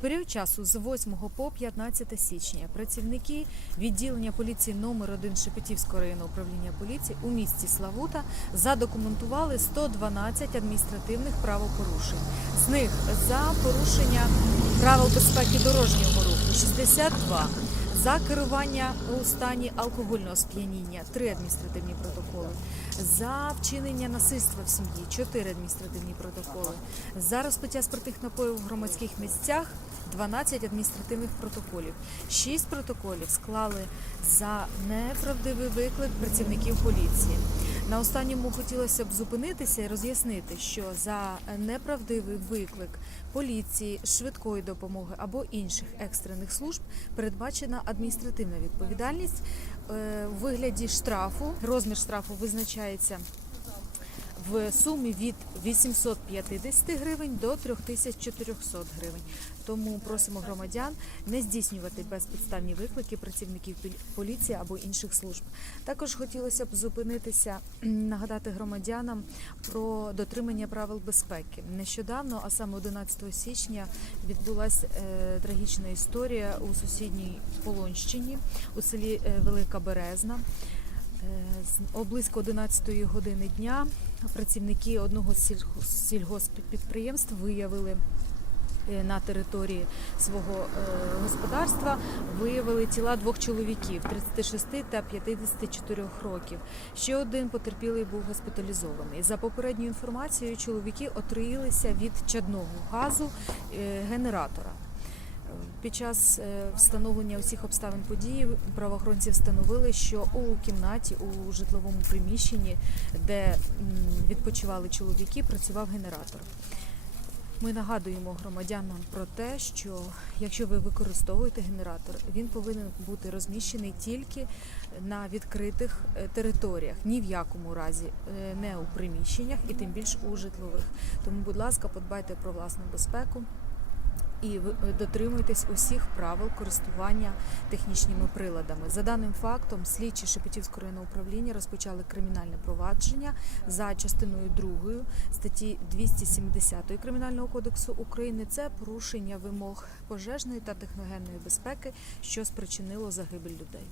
Період часу з 8 по 15 січня працівники відділення поліції номер 1 Шепетівського районного управління поліції у місті Славута задокументували 112 адміністративних правопорушень. З них за порушення правил безпеки дорожнього руху 62, за керування у стані алкогольного сп'яніння. 3 адміністративні протоколи, за вчинення насильства в сім'ї. 4 адміністративні протоколи, за розпиття спиртних напоїв в громадських місцях. 12 адміністративних протоколів. 6 протоколів склали за неправдивий виклик працівників поліції. На останньому хотілося б зупинитися і роз'яснити, що за неправдивий виклик поліції, швидкої допомоги або інших екстрених служб передбачена адміністративна відповідальність е, у вигляді штрафу. Розмір штрафу визначається в сумі від 850 гривень до 3400 гривень. Тому просимо громадян не здійснювати безпідставні виклики працівників поліції або інших служб. Також хотілося б зупинитися, нагадати громадянам про дотримання правил безпеки. Нещодавно, а саме 11 січня, відбулася е, трагічна історія у сусідній Полонщині у селі е, Велика Березна. Е, О близько 11 години дня працівники одного з сільгосппідприємств виявили е, на території свого е, господарства виявили тіла двох чоловіків 36 та 54 років. Ще один потерпілий був госпіталізований. За попередньою інформацією, чоловіки отруїлися від чадного газу генератора. Під час е, встановлення усіх обставин події правоохоронці встановили, що у кімнаті у житловому приміщенні, де відпочивали чоловіки, працював генератор. Ми нагадуємо громадянам про те, що якщо ви використовуєте генератор, він повинен бути розміщений тільки на відкритих е, територіях, ні в якому разі е, не у приміщеннях і тим більш у житлових. Тому, будь ласка, подбайте про власну безпеку і е, дотримуйтесь усіх правил користування технічними приладами. За даним фактом, слідчі Шепетівського районного управління розпочали кримінальне провадження за частиною 2 статті 270 Кримінального кодексу України. Це порушення вимог пожежної та техногенної безпеки, що спричинило загибель людей.